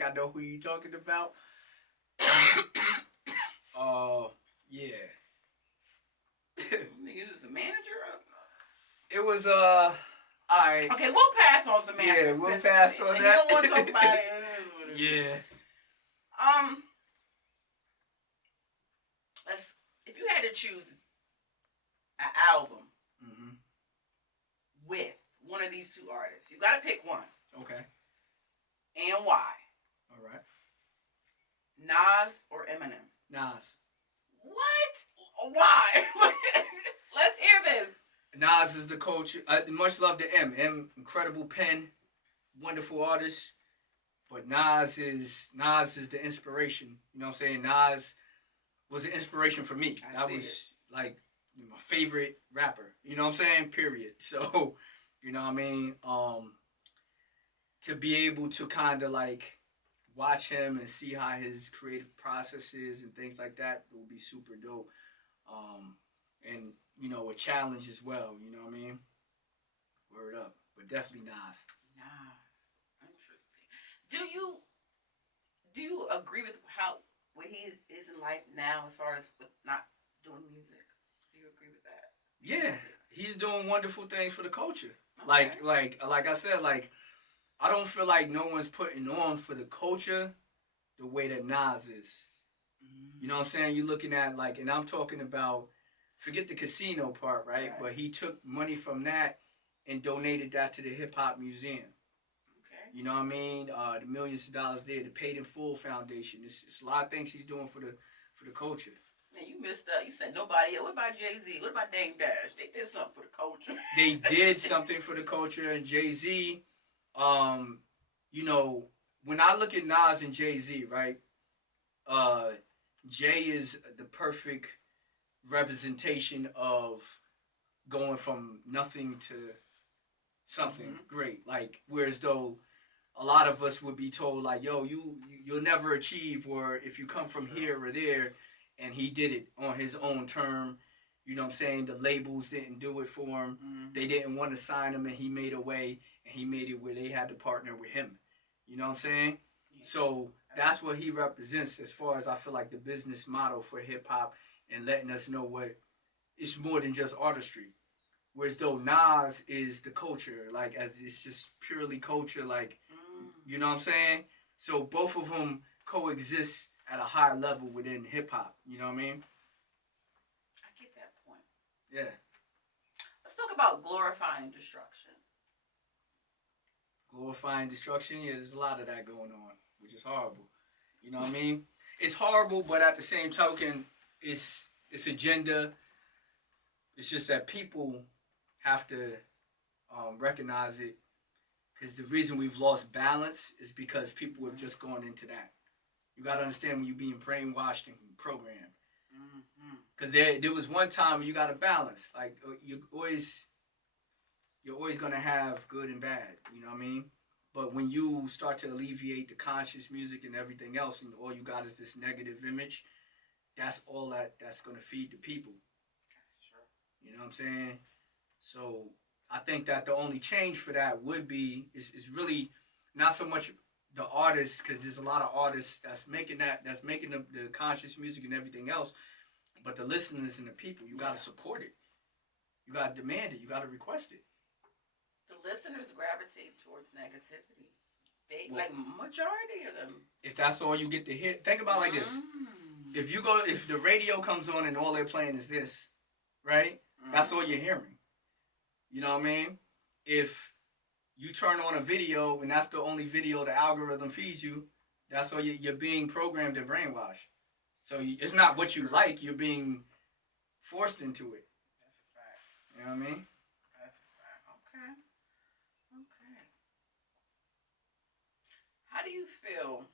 think I know who you're talking about. Yeah. Nigga, is this a manager? It was alright. Okay, we'll pass on Samantha. Yeah, we'll pass on that. You don't want to talk about it. Yeah. If you had to choose an album with one of these two artists, you got to pick one. Okay. And why? All right. Nas or Eminem? Nas. What? Why? Let's hear this. Nas is the culture. Much love to M. M, incredible pen, wonderful artist. But Nas is the inspiration. You know what I'm saying? Nas was an inspiration for me. That was like my favorite rapper. You know what I'm saying? Period. So, you know what I mean? To be able to kind of like watch him and see how his creative process is and things like that will be super dope. And, you know, a challenge as well. You know what I mean? Word up. But definitely Nas. Interesting. Do you agree with where he is in life now as far as with not doing music? Do you agree with that? Yeah, he's doing wonderful things for the culture. Okay. Like I said, like I don't feel like no one's putting on for the culture the way that Nas is. You know what I'm saying? You're looking at like, and I'm talking about, forget the casino part, right? But he took money from that and donated that to the Hip Hop Museum. Okay. You know what I mean? The millions of dollars there, the Paid in Full Foundation. It's a lot of things he's doing for the culture. Man, you missed up. You said nobody. What about Jay-Z? What about Dame Dash? They did something for the culture. They did something for the culture, and Jay-Z, you know, when I look at Nas and Jay-Z, right? Jay is the perfect representation of going from nothing to something great. Like, whereas though a lot of us would be told like, yo, you'll never achieve, or if you come from here or there, and he did it on his own term. You know what I'm saying? The labels didn't do it for him. They didn't want to sign him, and he made a way, and he made it where they had to partner with him. You know what I'm saying? Yeah. So that's what he represents as far as I feel like the business model for hip-hop and letting us know what it's more than just artistry. Whereas though Nas is the culture, like as it's just purely culture, like, you know what I'm saying? So both of them coexist at a higher level within hip-hop. You know what I mean? I get that point. Yeah. Let's talk about glorifying destruction. Glorifying destruction? Yeah, there's a lot of that going on, which is horrible. You know what I mean? It's horrible, but at the same token, it's agenda. It's just that people have to recognize it, because the reason we've lost balance is because people have just gone into that. You got to understand when you're being brainwashed and programmed. Because there was one time you got to balance. Like, you're always going to have good and bad. You know what I mean? But when you start to alleviate the conscious music and everything else, and all you got is this negative image, that's all that's going to feed the people. That's true. You know what I'm saying? So I think that the only change for that would be is really not so much the artists, because there's a lot of artists that's making the conscious music and everything else, but the listeners and the people, you got to support it. You got to demand it. You got to request it. The listeners gravitate towards negativity. Like majority of them. If that's all you get to hear, think about it like this. If the radio comes on and all they're playing is this, right? That's all you're hearing. You know what I mean? If you turn on a video and that's the only video the algorithm feeds you, that's all you're being programmed and brainwashed. So it's not what you like, you're being forced into it. That's a fact. You know what I mean? That's a fact. Okay. How do you feel?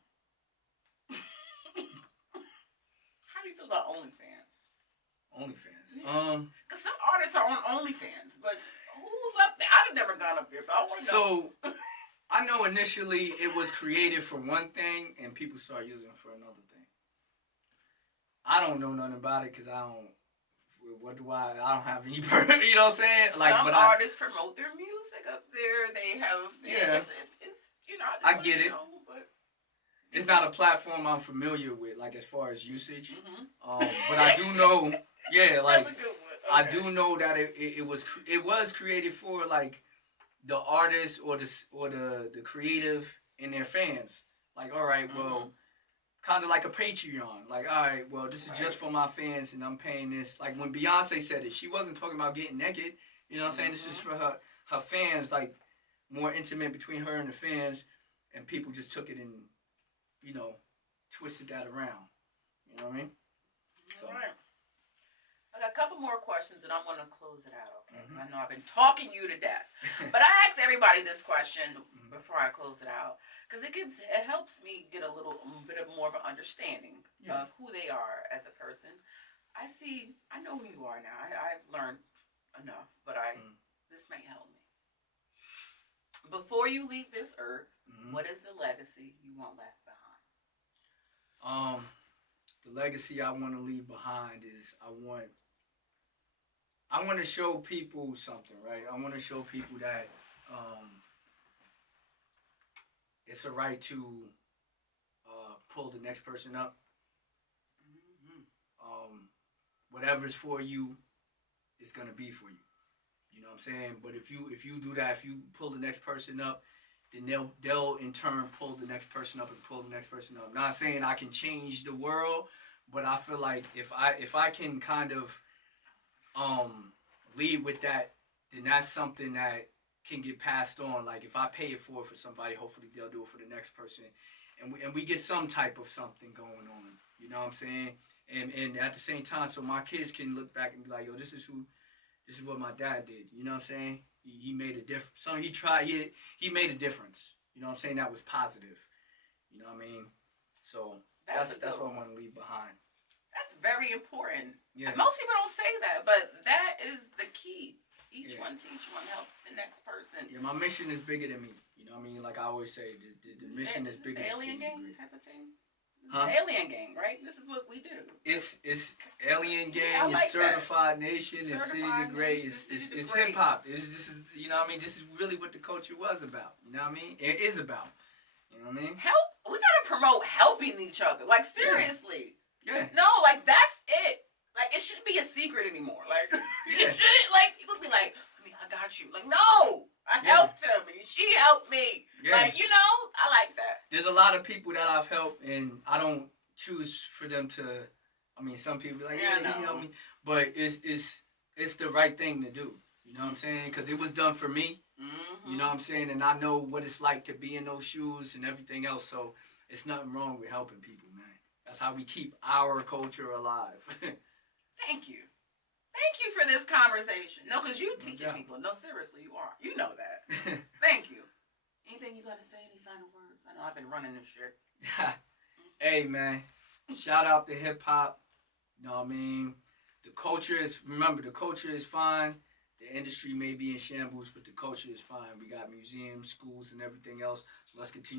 How do you feel about OnlyFans? OnlyFans. Because some artists are on OnlyFans, but who's up there? I've never gone up there, but I want to know. So, I know initially it was created for one thing, and people started using it for another thing. I don't know nothing about it because I don't have any, you know what I'm saying? Like, some artists promote their music up there. They have, it's you know, I get it. But it's not a platform I'm familiar with, like as far as usage. Mm-hmm. But I do know, yeah, like That's a good one. I Okay. do know that it was created for like the artist or the creative and their fans. Like, all right, well, kind of like a Patreon. Like, all right, well, this is just for my fans, and I'm paying this. Like when Beyonce said it, she wasn't talking about getting naked. You know what I'm saying? This is for her fans, like more intimate between her and the fans, and people just took it and twisted that around. You know what I mean? So. All right. I got a couple more questions, and I'm going to close it out. Okay? Mm-hmm. I know I've been talking you to death, but I ask everybody this question before I close it out because it helps me get a bit of more of an understanding of who they are as a person. I know who you are now. I've learned enough, but this may help me. Before you leave this earth, what is the legacy you want left behind? The legacy I want to leave behind is I want to show people something, right? I want to show people that it's a right to pull the next person up. Whatever's for you is gonna be for you. You know what I'm saying? But if you do that, if you pull the next person up, then they'll in turn pull the next person up and pull the next person up. Not saying I can change the world, but I feel like if I can kind of lead with that, then that's something that can get passed on. Like if I pay it for somebody, hopefully they'll do it for the next person, and we get some type of something going on. You know what I'm saying? And at the same time, so my kids can look back and be like, yo, this is what my dad did. You know what I'm saying? He made a difference. So he made a difference. You know what I'm saying? That was positive. You know what I mean? So that's what I want to leave behind. That's very important. Yeah. Most people don't say that, but that is the key. Each one teach one, help the next person. Yeah, my mission is bigger than me. You know what I mean? Like I always say, the mission is bigger than me. Alien gang type of thing? Huh? Alien gang, right? This is what we do. It's Alien Gang. It's Certified Nation. It's City to Great. It's hip hop. This is you know what I mean. This is really what the culture was about. You know what I mean? It is about. You know what I mean? Help. We gotta promote helping each other. Like seriously. Yeah. No, like that's it. Like it shouldn't be a secret anymore. Like it shouldn't. Like people be like, I got you. Like no. I helped him. She helped me. Yeah. Like, I like that. There's a lot of people that I've helped, and I don't choose for them to. I mean, some people be like, he helped me, but it's the right thing to do. You know what I'm saying? Because it was done for me. Mm-hmm. You know what I'm saying? And I know what it's like to be in those shoes and everything else. So it's nothing wrong with helping people, man. That's how we keep our culture alive. Thank you. Thank you for this conversation. No, because you teaching people. No, seriously, you are. You know that. Thank you. Anything you got to say? Any final words? I know I've been running this shit. Hey, man. Shout out to hip hop. You know what I mean? The culture is fine. The industry may be in shambles, but the culture is fine. We got museums, schools, and everything else. So let's continue.